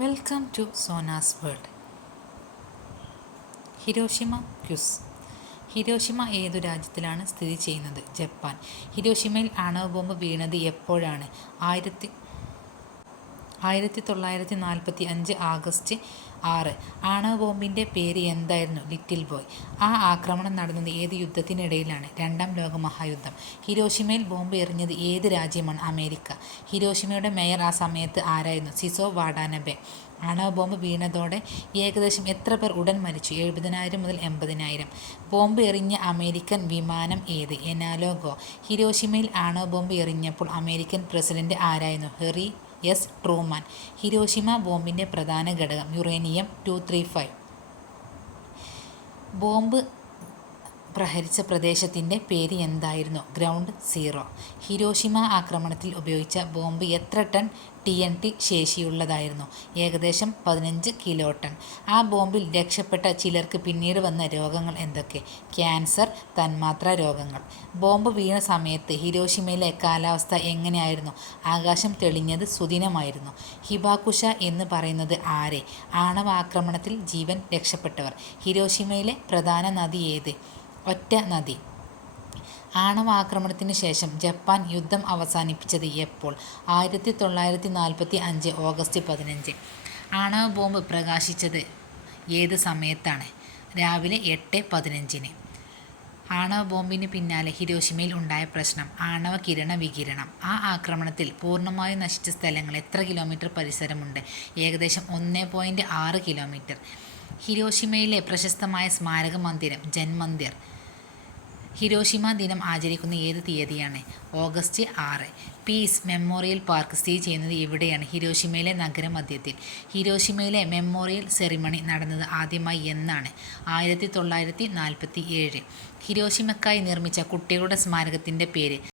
Welcome to Sona's world. Hiroshima quiz. Hiroshima ഏതു രാജ്യത്തിലാണ് സ്ഥിതി ചെയ്യുന്നത്? ജപ്പാൻ. ഹിരോഷിമയിൽ ആണവ ബോംബ് വീണത് എപ്പോഴാണ്? 1945 ആഗസ്റ്റ് 6. ആണവ ബോംബിൻ്റെ പേര് എന്തായിരുന്നു? Little boy. ആ ആക്രമണം നടന്നത് ഏത് യുദ്ധത്തിനിടയിലാണ്? രണ്ടാം ലോകമഹായുദ്ധം. ഹിരോഷിമയിൽ ബോംബ് എറിഞ്ഞത് ഏത് രാജ്യമാണ്? അമേരിക്ക. ഹിരോഷിമയുടെ മേയർ ആ സമയത്ത് ആരായിരുന്നു? സിസോ വാടാനബെ. ആണവ ബോംബ് വീണതോടെ ഏകദേശം എത്ര പേർ ഉടൻ മരിച്ചു? 70,000 മുതൽ 80,000. ബോംബ് എറിഞ്ഞ അമേരിക്കൻ വിമാനം ഏത്? എനാലോ ഗോ. ഹിരോഷിമയിൽ ആണവ ബോംബ് എറിഞ്ഞപ്പോൾ അമേരിക്കൻ പ്രസിഡന്റ് ആരായിരുന്നു? Harry S Truman. ഹിരോഷിമ ബോംബിൻ്റെ പ്രധാന ഘടകം യുറേനിയം 235. ബോംബ് പ്രഹരിച്ച പ്രദേശത്തിൻ്റെ പേര് എന്തായിരുന്നു? Ground zero. ഹിരോഷിമ ആക്രമണത്തിൽ ഉപയോഗിച്ച ബോംബ് എത്ര ടൺ TNT ശേഷിയുള്ളതായിരുന്നു? ഏകദേശം 15 കിലോടൺ. ആ ബോംബിൽ രക്ഷപ്പെട്ട ചിലർക്ക് പിന്നീട് വന്ന രോഗങ്ങൾ എന്തൊക്കെ? ക്യാൻസർ, തന്മാത്രാ രോഗങ്ങൾ. ബോംബ് വീണ സമയത്ത് ഹിരോഷിമയിലെ കാലാവസ്ഥ എങ്ങനെയായിരുന്നു? ആകാശം തെളിഞ്ഞത് സുദിനമായിരുന്നു. ഹിബാക്കുഷ എന്ന് പറയുന്നത് ആരെ? ആണവാക്രമണത്തിൽ ജീവൻ രക്ഷപ്പെട്ടവർ. ഹിരോഷിമയിലെ പ്രധാന നദി ഏത്? ഒറ്റ നദി. ആണവാക്രമണത്തിന് ശേഷം ജപ്പാൻ യുദ്ധം അവസാനിപ്പിച്ചത് എപ്പോൾ? 1945 ഓഗസ്റ്റ് 15. ആണവ ബോംബ് പ്രകാശിച്ചത് ഏത് സമയത്താണ്? രാവിലെ 8:15. ആണവ ബോംബിന് പിന്നാലെ ഹിരോഷിമയിൽ ഉണ്ടായ പ്രശ്നം ആണവ കിരണ വികിരണം. ആ ആക്രമണത്തിൽ പൂർണ്ണമായും നശിച്ച സ്ഥലങ്ങൾ എത്ര കിലോമീറ്റർ പരിസരമുണ്ട്? ഏകദേശം 1.6 കിലോമീറ്റർ. ഹിരോഷിമയിലെ പ്രശസ്തമായ സ്മാരക മന്ദിരം ജൻമന്ദിർ. ഹിരോഷിമ ദിനം ആചരിക്കുന്ന ഏത് തീയതിയാണ്? ഓഗസ്റ്റ് 6. പീസ് മെമ്മോറിയൽ പാർക്ക് സ്ഥിതി ചെയ്യുന്നത് എവിടെയാണ്? ഹിരോഷിമയിലെ നഗരമധ്യത്തിൽ. ഹിരോഷിമയിലെ മെമ്മോറിയൽ സെറിമണി നടന്നത് ആദ്യമായി എന്നാണ്? 1947. ഹിരോഷിമയ്ക്കായി നിർമ്മിച്ച കുട്ടികളുടെ സ്മാരകത്തിൻ്റെ പേര്?